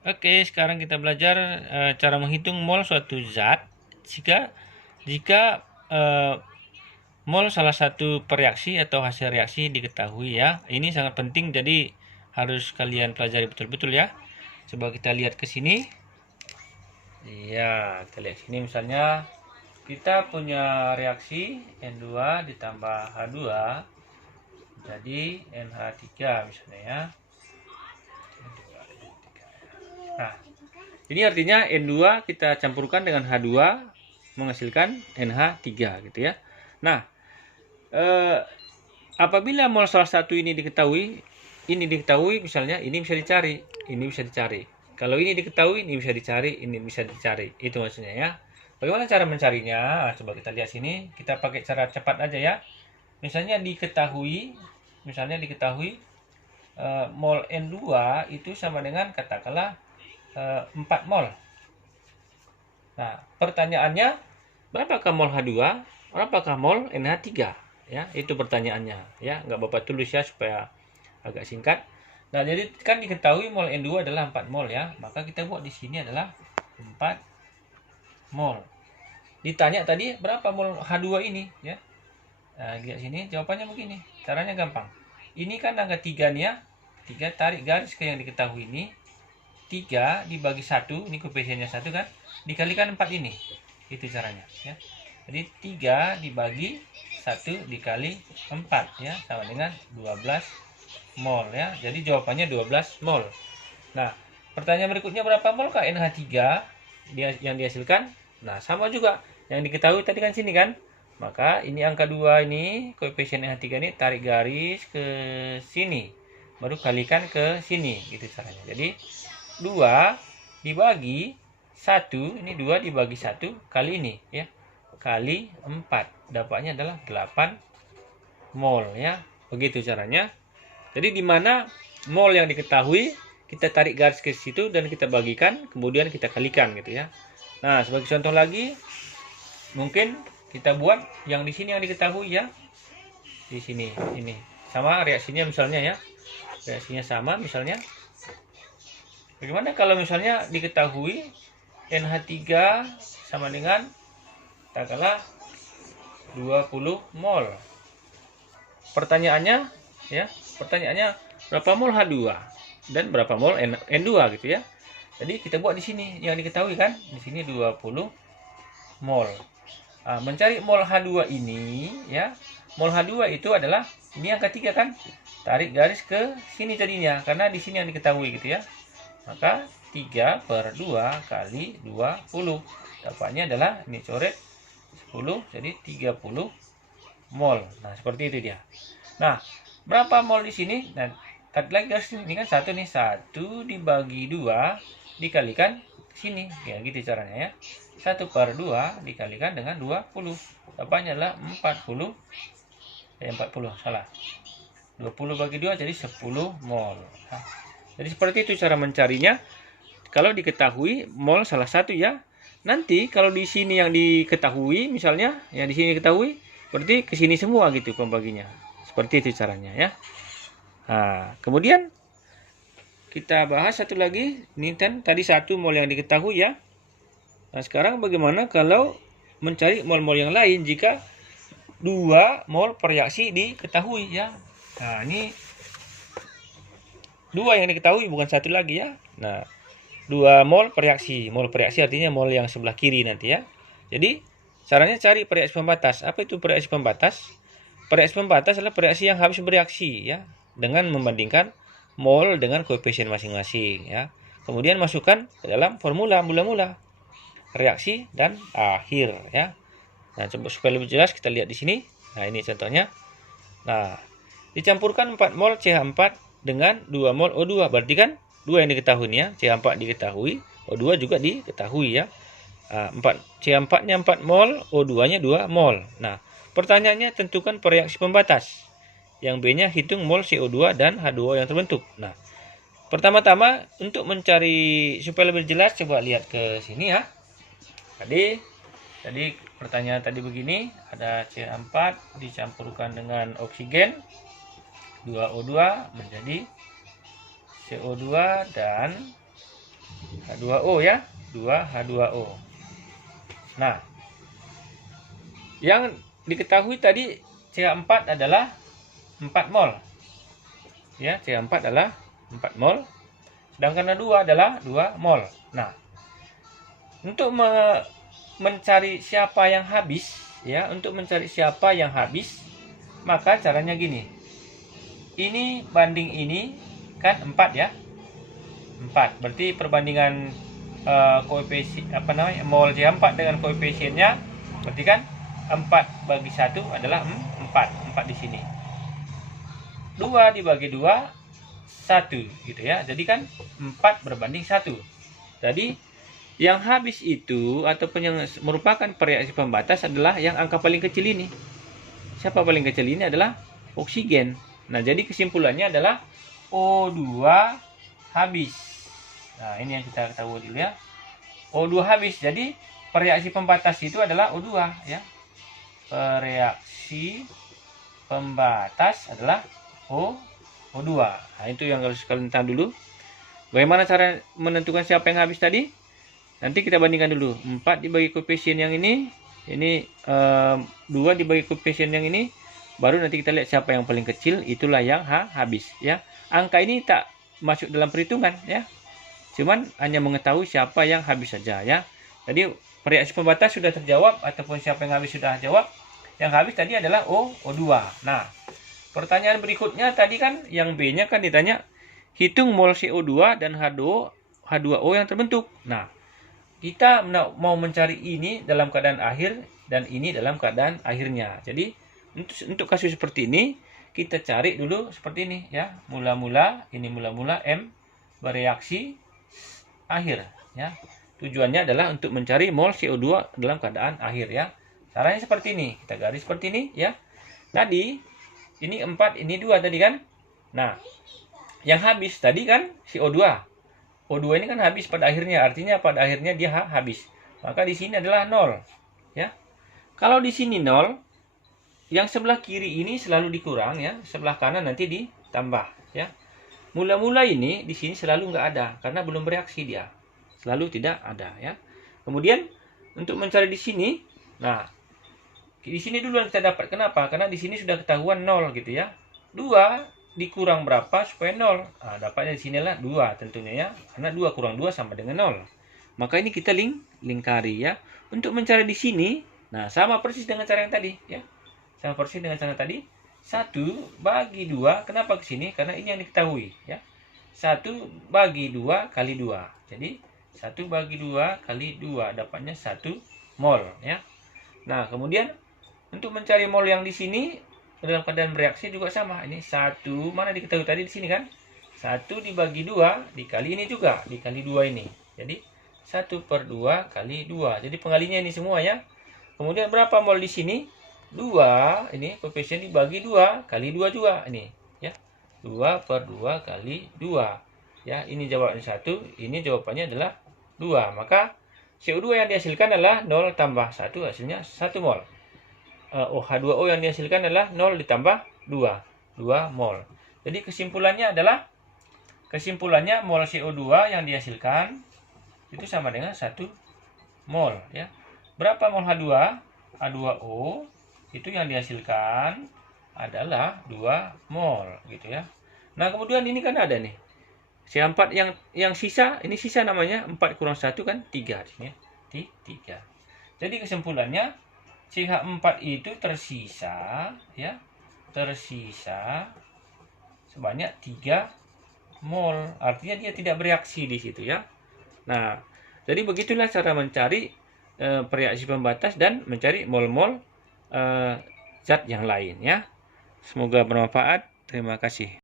Oke, sekarang kita belajar cara menghitung mol suatu zat jika mol salah satu reaksi atau hasil reaksi diketahui ya. Ini sangat penting, jadi harus kalian pelajari betul-betul ya. Coba kita lihat ke sini. Iya, kita lihat sini misalnya kita punya reaksi N2 ditambah H2 jadi NH3 misalnya ya. Nah, ini artinya N2 kita campurkan dengan H2 menghasilkan NH3 gitu ya. Nah, apabila mol salah satu ini diketahui misalnya ini bisa dicari, ini bisa dicari. Kalau ini diketahui, ini bisa dicari, ini bisa dicari. Itu maksudnya ya. Bagaimana cara mencarinya? Nah, coba kita lihat sini. Kita pakai cara cepat aja ya. Misalnya diketahui mol N2 itu sama dengan katakanlah 4 mol. Nah, pertanyaannya berapakah mol H2? Berapakah mol NH3? Ya, itu pertanyaannya ya. Nggak Bapak tulis ya supaya agak singkat. Nah, jadi kan diketahui mol N2 adalah 4 mol ya. Maka kita buat di sini adalah 4 mol. Ditanya tadi berapa mol H2 ini ya. Nah, lihat sini jawabannya begini. Caranya gampang. Ini kan angka 3 nih ya. 3 tarik garis ke yang diketahui ini. 3 dibagi 1, ini koefisiennya 1 kan, dikalikan 4 ini. Itu caranya ya. Jadi 3 dibagi 1 dikali 4 ya, sama dengan 12 mol ya. Jadi jawabannya 12 mol. Nah, pertanyaan berikutnya berapa mol kah NH3 yang dihasilkan? Nah, sama juga. Yang diketahui tadi kan sini kan. Maka ini angka 2 ini, koefisien NH3 ini tarik garis ke sini. Baru kalikan ke sini, gitu caranya. Jadi 2 dibagi 1, ini 2 dibagi 1 kali ini ya, kali 4, dapatnya adalah 8 mol ya. Begitu caranya. Jadi di mana mol yang diketahui, kita tarik garis ke situ dan kita bagikan, kemudian kita kalikan gitu ya. Nah, sebagai contoh lagi, mungkin kita buat yang di sini yang diketahui ya. Di sini ini sama reaksinya misalnya ya. Reaksinya sama misalnya. Bagaimana kalau misalnya diketahui NH3 sama dengan katakanlah 20 mol. Pertanyaannya berapa mol H2 dan berapa mol N2 gitu ya. Jadi kita buat di sini yang diketahui kan, di sini 20 mol. Nah, mencari mol H2 ini ya. Mol H2 itu adalah ini angka 3 kan. Tarik garis ke sini tadinya karena di sini yang diketahui gitu ya. Maka 3 per 2 kali 20. Dapatnya adalah, ini coret 10, jadi 30 mol. Nah, seperti itu dia. Nah, berapa mol di sini? Nah, tarik lagi garis ini kan 1 nih. 1 dibagi 2 dikalikan sini. Ya, gitu caranya ya. 1 per 2 dikalikan dengan 20. Dapatnya adalah 40. 40, salah. 20 bagi 2 jadi 10 mol. Nah, jadi seperti itu cara mencarinya. Kalau diketahui mol salah satu ya. Nanti kalau di sini yang diketahui misalnya, yang di sini diketahui, berarti ke sini semua gitu pembaginya. Seperti itu caranya ya. Nah, kemudian kita bahas satu lagi. Ini kan tadi 1 mol yang diketahui ya. Nah, sekarang bagaimana kalau mencari mol-mol yang lain jika 2 mol reaksi diketahui ya. Nah, ini 2 yang diketahui, bukan 1 lagi ya. Nah, 2 mol reaksi. Mol reaksi artinya mol yang sebelah kiri nanti ya. Jadi, caranya cari reaksi pembatas. Apa itu reaksi pembatas? Reaksi pembatas adalah reaksi yang habis bereaksi ya, dengan membandingkan mol dengan koefisien masing-masing ya. Kemudian masukkan ke dalam formula mula-mula reaksi dan akhir ya. Nah, coba supaya lebih jelas kita lihat di sini. Nah, ini contohnya. Nah, dicampurkan 4 mol CH4 dengan 2 mol O2. Berarti kan 2 yang diketahui ya. CH4 diketahui, O2 juga diketahui ya. 4 CH4-nya 4 mol, O2-nya 2 mol. Nah, pertanyaannya tentukan reaksi pembatas. Yang B-nya hitung mol CO2 dan H2O yang terbentuk. Nah, pertama-tama untuk mencari supaya lebih jelas coba lihat ke sini ya. Tadi pertanyaan tadi begini, ada CH4 dicampurkan dengan oksigen 2O2 menjadi CO2 dan H2O ya, 2H2O. Nah, yang diketahui tadi CH4 adalah 4 mol. Ya, CH4 adalah 4 mol. Sedangkan H2 adalah 2 mol. Nah, untuk mencari siapa yang habis, ya, untuk mencari siapa yang habis, maka caranya gini. Ini banding ini kan 4 ya. 4. Berarti perbandingan koefisien mol CH4 dengan koefisiennya berarti kan 4 bagi 1 adalah 4. 4 di sini. 2 dibagi 2 1 gitu ya. Jadi kan 4 berbanding 1. Jadi yang habis itu ataupun yang merupakan reaksi pembatas adalah yang angka paling kecil ini. Siapa paling kecil ini adalah oksigen. Nah, jadi kesimpulannya adalah O2 habis. Nah, ini yang kita tahu dulu ya. O2 habis. Jadi reaksi pembatas itu adalah O2 ya. Reaksi pembatas adalah O2. Nah, itu yang harus kalian tahu dulu. Bagaimana cara menentukan siapa yang habis tadi? Nanti kita bandingkan dulu. 4 dibagi koefisien yang ini 2 dibagi koefisien yang ini, baru nanti kita lihat siapa yang paling kecil, itulah yang habis ya. Angka ini tak masuk dalam perhitungan ya. Cuman hanya mengetahui siapa yang habis saja ya. Jadi reaksi pembatas sudah terjawab ataupun siapa yang habis sudah jawab. Yang habis tadi adalah O2. Nah, pertanyaan berikutnya tadi kan yang B-nya kan ditanya hitung mol CO2 dan H2O yang terbentuk. Nah, kita mau mencari ini dalam keadaan akhir dan ini dalam keadaan akhirnya. Jadi untuk kasus seperti ini kita cari dulu seperti ini ya. Mula-mula M bereaksi akhir ya. Tujuannya adalah untuk mencari mol CO2 dalam keadaan akhir ya. Caranya seperti ini. Kita garis seperti ini ya. Tadi ini 4, ini 2 tadi kan. Nah, yang habis tadi kan CO2. O2 ini kan habis pada akhirnya, artinya pada akhirnya dia habis. Maka di sini adalah 0, ya. Kalau di sini 0, yang sebelah kiri ini selalu dikurang ya, sebelah kanan nanti ditambah, ya. Mula-mula ini di sini selalu nggak ada karena belum bereaksi dia. Selalu tidak ada, ya. Kemudian untuk mencari di sini, nah, di sini dulu kita dapat. Kenapa? Karena di sini sudah ketahuan 0 gitu ya. 2 dikurang berapa supaya 0. Nah, dapatnya di sinilah 2 tentunya ya. Karena 2 kurang 2 sama dengan 0. Maka ini kita lingkari ya. Untuk mencari di sini, nah sama persis dengan cara yang tadi ya. Sama persis dengan cara tadi. 1 bagi 2, kenapa ke sini? Karena ini yang diketahui ya. 1 bagi 2 kali 2. Jadi 1 bagi 2 kali 2 dapatnya 1 mol ya. Nah, kemudian untuk mencari mol yang di sini dalam keadaan bereaksi juga sama. Ini 1, mana diketahui tadi di sini kan? 1 dibagi 2 dikali ini juga, dikali 2 ini. Jadi 1/2 kali 2. Jadi pengalinya ini semua ya. Kemudian berapa mol di sini? 2, ini koefisien dibagi 2 kali 2 juga ini ya. 2/2 kali 2. Ya, ini jawabannya 1, ini jawabannya adalah 2. Maka CO2 yang dihasilkan adalah 0 tambah 1 hasilnya 1 mol. H2O yang dihasilkan adalah 0 ditambah 2 mol. Jadi kesimpulannya mol CO2 yang dihasilkan itu sama dengan 1 mol ya. Berapa mol H2? H2O itu yang dihasilkan adalah 2 mol gitu ya. Nah, kemudian ini kan ada nih. CH4 yang sisa, ini sisa namanya 4 kurang 1 kan 3 di sini ya. 3. Jadi kesimpulannya CH4 itu tersisa ya, sebanyak 3 mol. Artinya dia tidak bereaksi di situ ya. Nah, jadi begitulah cara mencari reaksi pembatas dan mencari mol-mol zat yang lain ya. Semoga bermanfaat. Terima kasih.